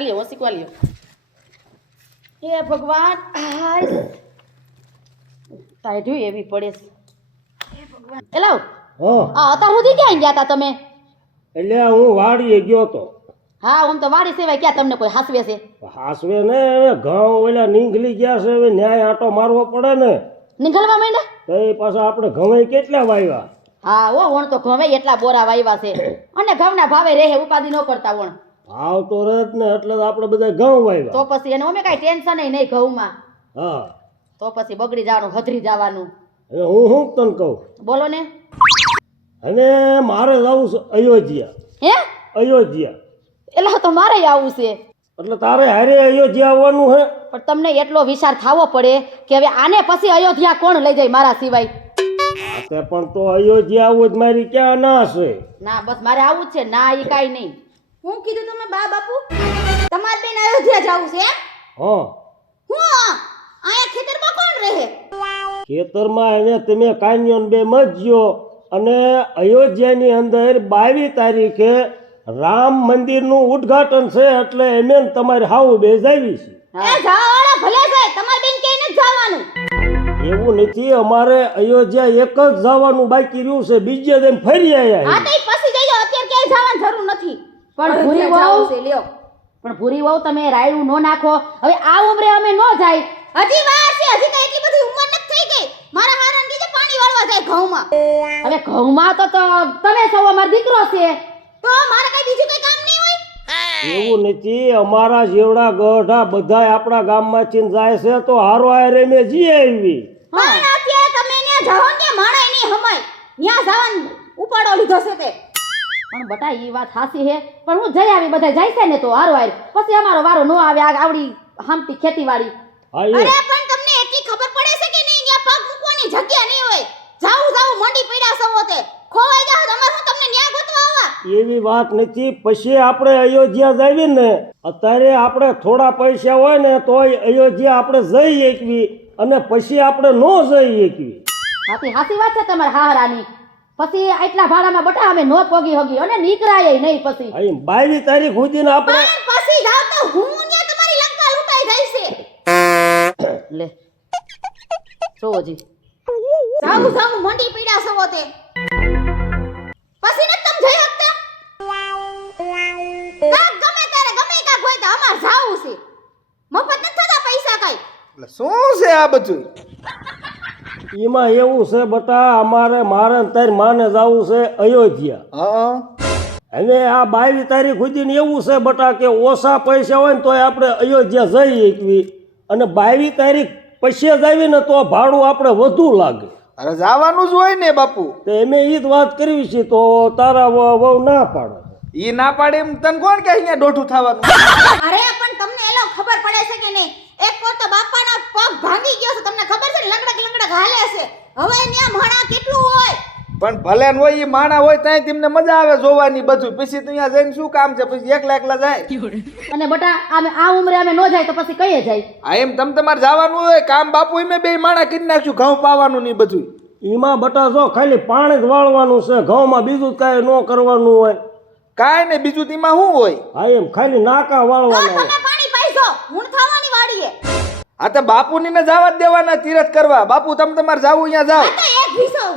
અલ્યો હું શીખવા લ્યો એ ભગવાન ટાઈઢ્યું એવી પડે છે એ ભગવાન એલાવ અત્યાર સુધી ક્યાં ગયા હતા તમે એટલે હું વાડીએ ગયો તો હા હું તો વાડી સેવાય ક્યાં તમને કોઈ હાસવે છે હાસવે ને ઘઉં ઓલા નીંગલી ગયા છે હવે ન્યાય આટો મારવો પડે ને નીકળવા માંડ્યા તો એ પાછા આપણે ઘઉં કેટલા વાવ્યા હા ઓ વણ તો ઘવે એટલા બોરા વાવ્યા છે અને ઘઉંના ભાવે રહે ઉપાધિ ન કરતા વણ ભાવ તો રત ને એટલે તો આપણે બધા ઘઉં વાવ્યા તો પછી એને અમે કાંઈ ટેન્શન નહીં ઘઉંમાં હા તો પછી બગડી જવાનું હધરી જવાનું હવે હું શું તને કહું બોલો ને હવે મારે જવું છે અયોધ્યા હે અયોધ્યા એટલે તો મારે આવું છે એટલે તારે હારે અયોધ્યા આવવાનું હે પણ તમને એટલો વિચાર થવો પડે કે હવે આને પછી અયોધ્યા કોણ લઈ જાય મારા સિવાય તે પણ તો અયોધ્યા આવું જ મારી ક્યાં ના છે ના બસ મારે આવું જ છે ના એ કાંઈ નહીં હું કીધું તમે બા બાપુ તમારે બેન અયોધ્યા જાવું છે હા હું આયા ખેતરમાં કોણ રહે ખેતરમાં એને તમે કાન્યોન બે મજ્યો અને અયોધ્યાની અંદર 22 તારીખે રામ મંદિરનું ઉદ્ઘાટન છે એટલે એમે તમારે હાવ બે જાવી છે એ જાવાળા ભલે છે તમારે બેન કે નથી જવાનું એવું નથી અમારે અયોધ્યા એક જ જવાનું બાકી રહ્યું છે બીજે દિન ફરી આવ્યા હા તો પછી જઈજો અત્યારે ક્યાંય જવાની જરૂર નથી પણ ભૂરી જાવું વહુ છે લ્યો પણ ભૂરી વહુ તમે રાયડું નો નાખો હવે આ ઉંમરે અમે નો જાય હજી વાર છે હજી તો એટલી બધી ઉંમર નથી થઈ ગઈ મારા હારાને કીધે પાણી વાળવા જાય ઘઉંમાં હવે ઘઉંમાં તો તમે સૌ અમારો દીકરો છે તો મારે કઈ બીજું કઈ કામ નહીં હોય એવું નથી અમારા જેવડા ગઢા બધા આપણા ગામમાંથી જાય છે તો હારો હારે મેં જી આવી પણ અત્યારે તમે ત્યાં જાઓ ને માણા નહીં હમાય ત્યાં જવાનું ઉપાડો લીધો છે તે પણ બટા એ વાત સાચી છે પણ હું જઈ આવી બધા જાય છે ને તો હારો હાર પછી અમારો વારો નો આવે આવડી હામટી ખેતીવાડી હા અરે પણ તમને એટલી ખબર પડે છે કે નહીં ત્યાં પગ મૂકવાની જગ્યા નહીં હોય જાવું મંડી પડ્યા સવો તે ખોવાઈ જાવ તમારે હું તમને ન્યા ગોતવા આવા એવી વાત નથી પછી આપણે અયોધ્યા જાવી ને અત્યારે આપણે થોડા પૈસા હોય ને તોય અયોધ્યા આપણે જઈ એકવી અને પછી આપણે નો જઈ એકવી હાથી હાસી વાત છે તમારા હારાની પછી એટલા ભાડામાં બટા અમે નો પોગી હોગી અને નીકળાય નહીં પછી અહીં 22 તારીખ સુધીને આપણે પણ પછી જાવ તો હું ન્યા તમારી લંકા લૂંટાઈ જાય છે લે જોજી જાવું મંડી પડ્યા સવો તે પછી ને તમ જઈ હકતા કાક ગમે ત્યારે ગમે કાક હોય તો અમાર જાવું છે મફત નથી થતા પૈસા કઈ એટલે શું છે આ બધું એમાં એવું છે બટા મારે ને તારી માને જવું છે અયોધ્યા હા હવે આ 22 તારીખ સુધીને એવું છે બટા કે ઓછા પૈસા હોય ને તોય આપણે અયોધ્યા જઈ એકવી અને 22 તારીખ પછી જ આવી ને તો ભાડું આપણે વધુ લાગે અરે જવાનું જ હોય ને બાપુ તો એમે એ જ વાત કરવી છે તો તારા વહુ ના પાડે ઈ ના પાડે એમ તને કોણ કે અહીંયા દોઢું થવાનું અરે પણ તમને એલો ખબર પડે છે કે નહીં એક વાર તો બાપાના પગ ભાંગી ગયો છે તમને ખબર છે લંગડક હાલે છે હવે ત્યાં મણા કેટલું હોય પણ ભલે ન હોય ઈ માણા હોય ત્યાં તેમને મજા આવે જોવાની બધું પછી તો અહીંયા જઈને શું કામ છે પછી એકલા જાય અને બટા આ ઉંમરે અમે નો જાય તો પછી કઈએ જાય આ એમ તમારે જવાનું હોય કામ બાપુ એમે બે માણા કરી નાખશું ઘઉં પાવાનું ને બધું એમાં બટા જો ખાલી પાણી જ વાળવાનું છે ઘઉંમાં બીજું કાંઈ ન કરવાનું હોય કાંઈ ને બીજું તેમાં શું હોય હા એમ ખાલી નાકા તો વાળવાના હોય તમે પાણી પાઈજો હું થવાની વાડીએ આ તો બાપુની ને જવા જ દેવાના તીરથ કરવા બાપુ તમારે જાવું અહીંયા જાવ આ તો એક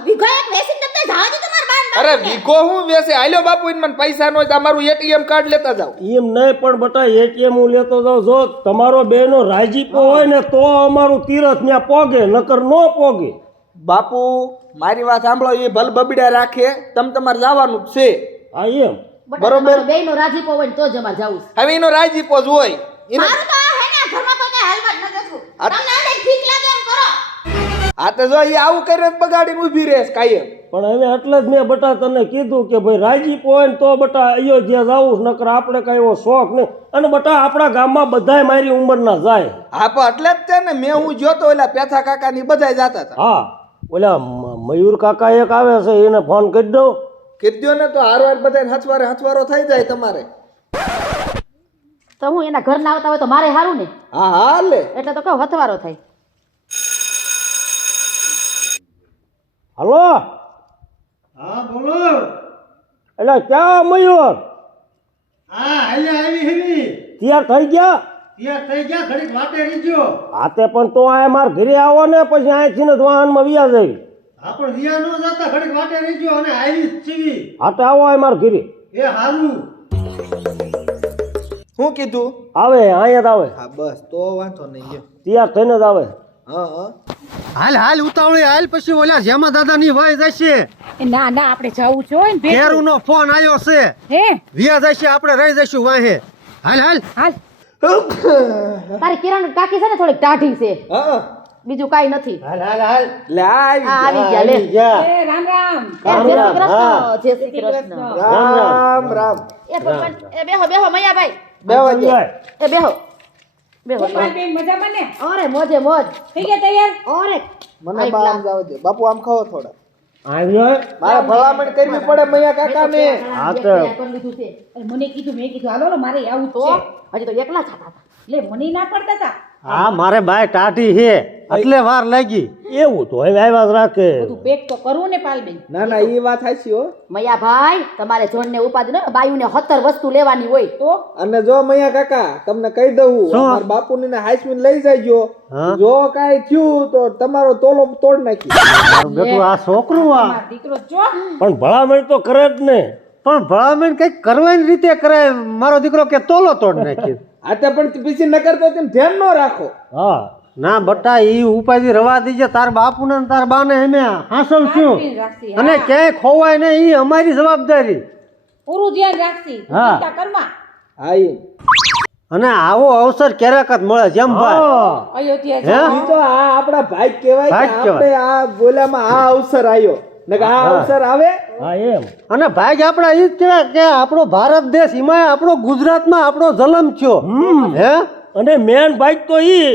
વીઘો એક વેસી તમને જવા દે તમાર બાન અરે વીઘો હું વેસે હાલ્યો બાપુ મને પૈસા નો તમારું એટીએમ કાર્ડ લેતા જાવ એમ નહીં પણ બટા એટીએમ હું લેતો જાઉં જો તમારો બેનો રાજીપો હોય ને તો અમારું તીરથ ત્યાં પોગે નકર નો પોગે બાપુ મારી વાત સાંભળો એ ભલ બબડ્યા રાખે તમારે જવાનું જ છે હા એમ બરોબર. બેયનો રાજીપો હોય ને તો જ અમારે જાવું છે. હવે એનો રાજીપો જ હોય એનો મારું તો આ હે ને ઘરમાં કોઈ કઈ હાલવા જ ન દેતું તમને આને ઠીક લાગે એમ કરો આ તો જો એ આવું કરે તો બગાડીને ઊભી રહેશ કાયમ પણ હવે એટલે જ મેં બટા તને કીધું કે ભાઈ રાજીપો હોય ને તો બટા અયોધ્યા જવું નકર આપણે કઈ એવો શોખ નહીં અને બટા આપણા ગામમાં બધાય મારી ઉંમરના જાય હા પણ એટલે જ છે ને મેં હું જોતો ઓલા પેથા કાકા ની બધાય જાતા હતા હા ઓલા મયુર કાકા એક આવે છે એને ફોન કરી દઉં કીધું ને તો હારવાર બધાને હથવારો થઈ જાય તમારે તો હું એના ઘર ના આવતા હોય તો મારે હારું ને હા હા લે એટલે તો કહું હથવારો થાય. હલો હા બોલો. એટલે ક્યાં મયુર હા હાલ્યા આવી હેવી. તૈયાર થઈ ગયા તૈયાર થઈ ગયા ઘડીક વાટે રીજો હાથે પણ તો આ માર ઘરે આવો ને પછી અહીંથી ને વાહનમાં વ્યા જઈ આપણ વિયા નો જતા ઘડીક વાટે રીજો અને આવી જ ચીવી હાથે આવો આ માર ઘરે એ હારું શું કીધું આવે અહીંયા જ આવે હા બસ તો વાંધો નહીં ગયો તૈયાર થઈને જ આવે હા હા હાલ હાલ ઉતાવળી હાલ પછી ઓલા જેમા દાદા ની વાય જશે ના ના આપણે જવું છે ને ભેગું. ઘેરુ નો ફોન આવ્યો છે હે વિયા જશે આપણે રહી જશું વાહે હાલ હાલ હાલ તારી કિરણ કાકી છે ને થોડીક ટાઢી છે હા બીજું કાઈ નથી હાલ હાલ હાલ લે આવી આ આવી ગયા લે એ રામ રામ એ જય શ્રી કૃષ્ણ જય શ્રી કૃષ્ણ રામ રામ એ ભગવાન એ બેહો બેહો મૈયાભાઈ બેહો જે. એ બેહો બેહો બેન મજામાં ને અરે મોજે મોજ થઈ ગયા તૈયાર અરે મને બહાર આમ જાવ દે બાપુ આમ ખાઓ થોડા આવ્યો મારે ભલામણ કરવી પડે મૈયા કાકા ને હા તો કરી લીધું છે અરે મને કીધું મેં કીધું હાલો મારે આવું તો છે હજી તો એકલા છાતા હતા લે મને ના પડતા હતા હા મારે બાય ટાટી હે એટલે વાર લાગી એવું તો હવે આવ્યા જ રાખે બધું પેક તો કરવું ને પાલબેન ના ના ઈ વાત હાચી હો મૈયાભાઈ તમારે જોનને ઉપાધિ ન બાયુને 70 વસ્તુ લેવાની હોય તો અને જો મૈયા કાકા તમને કહી દઉં મારા બાપુની ને હાઈસ્મીન લઈ જાયજો હા? જો કાઈ થયું તો તમારો તોલો તોડ નાખી મારું બેટું આ છોકરું આ મારો દીકરો જો પણ ભલામણ તો કરે જ ને પણ ભલામણ કઈક કરવાની રીતે કરે મારો દીકરો કે તોલો તોડ નાખી આતે પણ પછી ન કરતો તેમ ધ્યાન ન રાખો હા ના બટા ઈ ઉપાધિ રવા દીજે તાર બાપુ ને તાર બાને અમે હાંસલ છું રાખી રાખશી અને ક્યાંય ખોવાય ને ઈ અમારી જવાબદારી પૂરું ધ્યાન રાખશી હા. ચિંતા કરમાં હા ઈ અને આવો અવસર ક્યારેક જ મળે જેમ ભાઈ હા. અયોધ્યા હે? જાઓ. ઈ તો આ આપણા ભાઈ કહેવાય કે ભાઈ આપણે આ બોલ્યામાં આ અવસર આવ્યો નકર આ અવસર આવે હા એમ અને ભાઈ આપડા ઈ જ કહેવાય કે આપણો ભારત દેશ એમાં આપણો ગુજરાતમાં આપણો જન્મ થયો હે અને મેન ભાઈ તો ઈ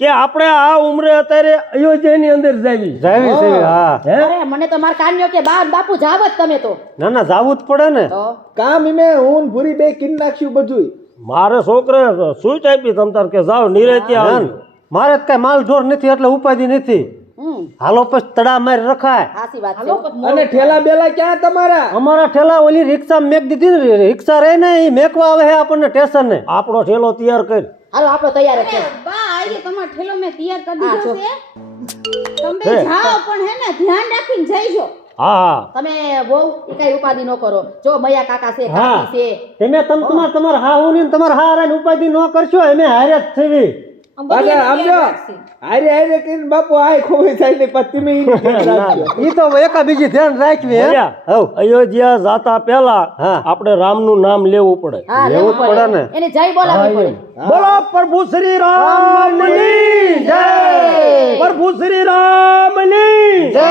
કે આપણે આ ઉંમરે અત્યારે અયોધ્યાની અંદર જાવી જાવી છે હા હે અરે મને તો માર કાન્યો કે બા બાપુ જાવ જ તમે તો ના ના જાવું જ પડે ને તો કામ ઈમે હું ને ભૂરી બે કિન નાખ્યું બધુંય મારે છોકરે સૂટ આપી તમ તાર કે જાવ નિરેતી ના, આવ મારે તો કઈ માલ ઢોર નથી એટલે ઉપાધિ નથી હાલો પછી તડા મારી રખાય હાસી વાત હાલો છે પછી અને ઠેલા બેલા ક્યાં તમારા અમારા ઠેલા ઓલી રિક્ષા મેક દીધી ને રિક્ષા રહી ને એ મેકવા આવે છે આપણને સ્ટેશન ને આપણો ઠેલો તૈયાર કરી હાલો આપણો તૈયાર જ છે બા આઈએ તમારો ઠેલો મેં તૈયાર કરી હા, દીધો જો. છે તમે જાઓ પણ હે ને ધ્યાન રાખીને જઈજો હા હા તમે બહુ એ કઈ ઉપાધિ ન કરો જો મૈયા કાકા છે હા. કાકી છે તમે તમારા હા ની તમારા હારા ની ઉપાધિ ન કરશો અમે હારે જ થવી પાછા આમ જો હારે હારે કરીને બાપુ આય ખોવી થાય ને પછી તમે ઈ ધ્યાન રાખજો. ઈ તો એકા બીજી ધ્યાન રાખવી હે ભૈયા, હવ અયોધ્યા જાતા પહેલા હા. આપણે રામનું નામ લેવું પડે હા લેવું લેવું જ પડે પડે ને. એની જય બોલાવવી પડે બોલો પ્રભુ શ્રી રામની જય પ્રભુ શ્રી રામની જય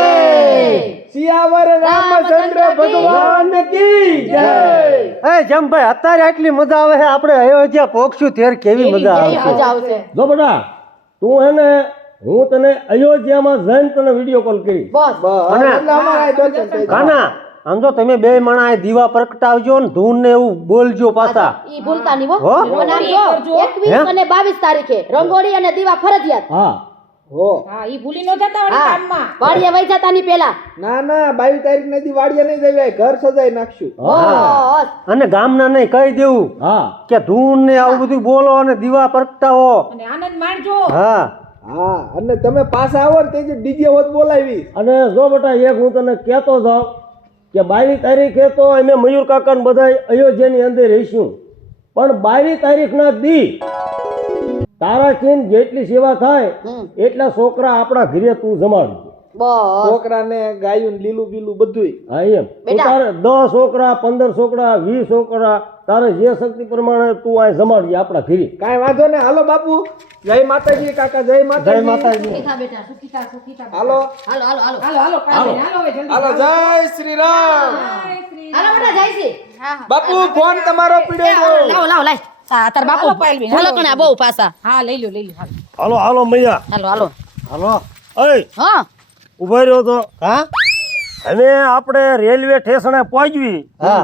સિયાવર રામચંદ્ર ભગવાન કી જય એ જમભાઈ અત્યારે આટલી મજા આવે છે આપણે અયોધ્યા પહોંચશું ત્યારે કેવી મજા કેવી આવશે મજા આવશે જો બેટા તું હે ને હું તને અયોધ્યામાં જઈને તને વિડીયો કોલ કરી બસ બસ અને- એટલે અમારે આ દર્શન થઈ જાય. કાના આમ તો તમે બે માણા આ દીવા પ્રગટાવજો ને ધૂન ને એવું બોલજો પાછા ઈ ભૂલતા નહીં હો? હો બનાવજો 21 અને 22 તારીખે રંગોળી અને દીવા ફરજિયાત હા હો હા ઈ ભૂલી ન જતા વળી હા કામમાં વાડીએ વઈ જતા ની પેલા ના ના 22 તારીખ ને દી વાડીએ નહીં જવાય ઘર સજાઈ નાખશું બસ અને ગામના નહીં કહી દેવું હા કે ધૂન ને આવું બધું બોલો અને દીવા પ્રગટાવો અને આનંદ માણજો હા હા અને તમે પાછા આવો ને તે ડીજે હોત બોલાવી અને જો બેટા એક હું તને કહેતો જાઉં કે 22 તારીખે તો અમે મયુર કાકા ને બધા અયોધ્યાની અંદર રહીશું પણ 22 તારીખના દી તારાથી જેટલી સેવા થાય એટલા છોકરા આપણા ઘરે તું જમાડજો બસ છોકરાને ગાયું ને લીલું બીલું બધુંય હા એમ તું તારે 10 છોકરા 15 છોકરા 20 છોકરા તારે જે શક્તિ પ્રમાણે તું આ જમાડજે આપણા ઘરે કાંઈ વાંધો ને હાલો બાપુ જય માતાજી કાકા જય જય માતાજી માતાજી સુખીતા બેટા સુખીતા સુખીતા હાલો હાલો હાલો હાલો હાલો હાલો કાલે હાલો હવે જલ્દી હાલો જય શ્રી રામ જય શ્રી હાલો બેટા જાય છે બાપુ ફોન તમારો પીડ્યો છે. લાવો લાવો લાય આ તાર બાપુ હાલો પાયલબેન, હાલો. બોલો કણા બહુ પાછા હા લઈ લો હાલો હાલો હાલો મૈયા હાલો હાલો હાલો અય હા ઉભા રહ્યો તો હા હવે આપણે રેલવે સ્ટેશને પહોંચવી હા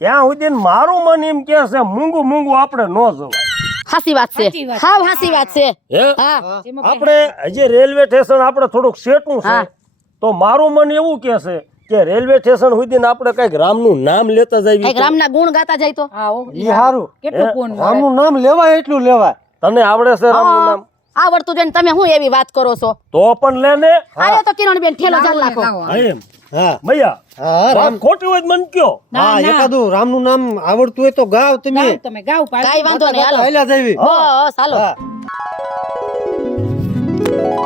ત્યાં સુધી મારું મન એમ કે છે મૂંગું મૂંગું આપણે ન જવાય હાસી વાત છે સાચી વાત. હાવ હાસી વાત છે હે હા આપણે હજી રેલવે સ્ટેશન આપણે થોડુંક સેટું છે હા. તો મારું મન એવું કે છે કે રેલવે સ્ટેશન સુધી ને આપણે કઈક રામનું નામ લેતા કઈક જઈએ રામના ગુણ ગાતા જાય તો હા, ઓ, ઈ હારું કેટલું પૂન રામનું નામ લેવાય એટલું લેવાય. તને આવડે છે રામનું નામ આવડતું જોઈને તમે હું એવી વાત કરો છો તો પણ લે ને આયો તો કિરણ બેન ઠેલો ચાલ નાખો હા, એમ હા મૈયા હા વાત ખોટી હોય તો મને કયો હા એકાદું રામનું નામ આવડતું હોય તો ગાવ તમે. ગાવ તમે ગાવ પાડો. કાઈ વાંધો નહીં હાલો હાલ્યા જઈએ. બસ હાલો હા.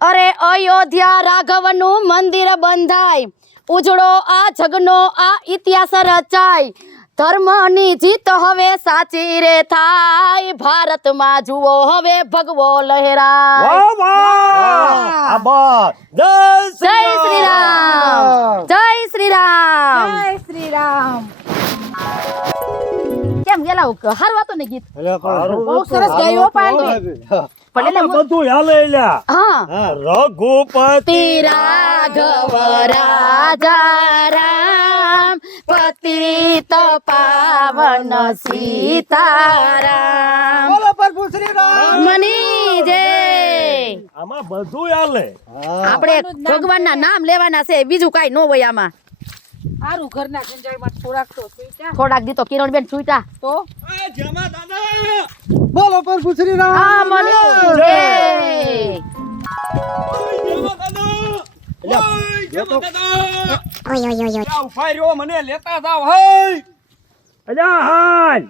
અરે અયોધ્યા રાઘવનું મંદિર બંધાય ઉજળો આ જગનો આ ઇતિહાસ રચાય ધર્મની જીત હવે સાચી રે થાય ભારતમાં જુઓ હવે ભગવો લહેરાય વાહ વાહ આભાર જય જય શ્રી રામ જય શ્રી રામ જય શ્રી રામ. કેમ ગેલા હારું હતું ને ગીત એટલે પણ બહુ સરસ ગાયો પાડો. હા. પણ એટલે આમાં બધું હાલે એલા હા હા. રઘુપતિ રાઘવ રાજા રામ પતિત પાવન સીતારામ બોલો પ્રભુ શ્રી રામ. મની જય આમાં બધું હાલે હા. આપણે ભગવાનના નામ લેવાના છે બીજું કાઈ ન હોય આમાં હારું ઘરના જંજાળમાં થોડાક તો સુઈટા. થોડાક દી તો કિરણબેન છૂટા તો બોલો પ્રભુ શ્રી રામ. આ મની જય મને લેતા જાવ હે અલ્યા હાલ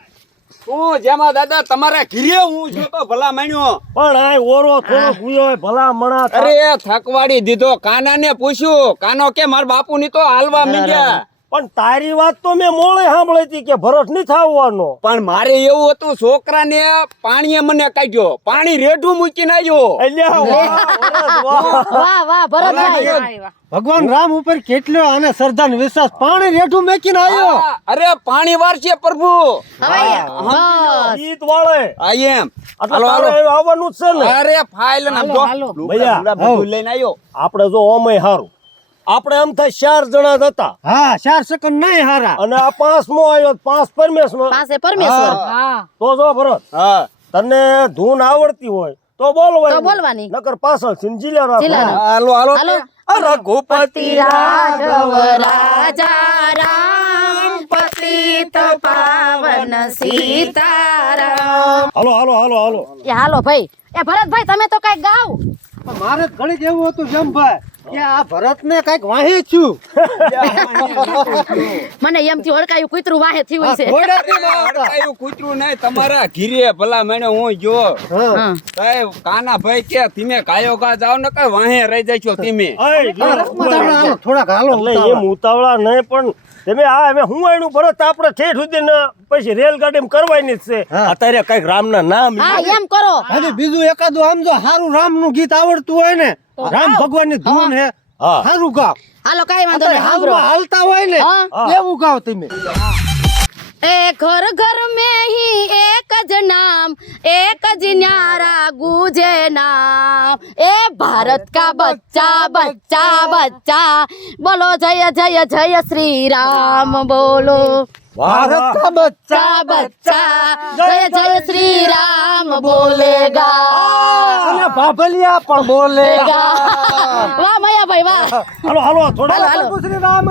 તું જેમાં દાદા તમારા ઘીરે હું છું તો ભલા માન્યો પણ આ ઓરો થોડો ગુયો હોય ભલા મણા અરે થકવાડી દીધો કાનાને પૂછ્યું કાનો કે મારા બાપુ ની તો હાલવા મીડ્યા પણ તારી વાત તો મેં મોળે સાંભળી હતી કે ભરત નહીં થાવવાનો પણ મારે એવું હતું છોકરાને પાણીએ મને કાઢ્યો પાણી રેઢું મૂકીને આવ્યો અલ્યા વાહ, વાહ. વાહ વાહ ભરતભાઈ ભગવાન રામ ઉપર કેટલો અને શ્રદ્ધા વિશ્વાસ પાણી રેઠું મેકીને આવ્યો. હા, અરે પાણી વારશે પ્રભુ હવે બસ ગીત વાળે આઈ એમ એટલે હાલો, તારે હાલો. આવવાનું જ છે ને અરે ફાઇલ ને હાલો, જો હાલો. લુગડા બુગડા બધું લઈને આવ્યો આપણે જો ઓમય હારું આપણે એમ થાય 4 જણા જ હતા હા 4 સેકન્ડ નહીં હારા. અને આ 5મો આવ્યો 5 પરમેશ્વર પાસે પરમેશ્વર હા તો જો ભરત હા તને ધૂન આવડતી હોય તો બોલવાની તો બોલવાની. નકર પાછળ સિંજીલા રાખો જિલ્લાનો. હાલો હાલો હાલો. રઘુપતિ રાઘવ રાજા રામ પતિત પાવન સીતારામ હાલો હાલો હાલો હાલો એ હાલો ભાઈ એ ભરતભાઈ તમે તો કઈ ગાવ પણ મારે ઘડીક એવું હતું જમભાઈ કે આ ભરતને કાંઈક વાહી છું. મને એમ થી હડકાયું કૂતરું વાહે થયું આ છે ઘોડાથી ના હતા. અડકાયું કૂતરું નહીં તમારા ઘીરે ભલા મને હું જો હા. હા. સાહેબ કાના ભાઈ કે તમે ગાયો ગા જાવ ને કઈ વાહે રહી જાય છો તમે અય, ઉતાવળા હાલો, થોડાક હાલો એટલે ઉતાવળા. એમ ઉતાવળા નહીં પણ તમે આ હવે હું આનું ભરત આપણે ઠેઠ સુધી ને પછી રેલગાડીમાં કરવાની જ છે હા. અત્યારે કઈક રામના નામ હા એમ કરો હજી બીજું એકાદું આમ જો હારું રામનું ગીત આવડતું હોય ને રામ ભગવાનની ધૂન હે હા. હારું ગાવ. હાલો કઈ વાંધો અત્યારે નહીં સાંભળો હાલમાં હાલતા હોય ને હા. એવું ગાવ તમે. ए घर घर में ही एक ज नाम एक ज न्यारा गूंजे नाम ए भारत का बच्चा बच्चा बच्चा बोलो जय जय जय श्री राम बोलो ભારત કા બચ્ચા बच्चा बच्चा जय जय श्री राम बोलेगा અને બાભલિયા પણ બોલે. वाह मया भाई वाह હાલો હાલો થોડા હાલો હાલો પ્રભુ શ્રી રામ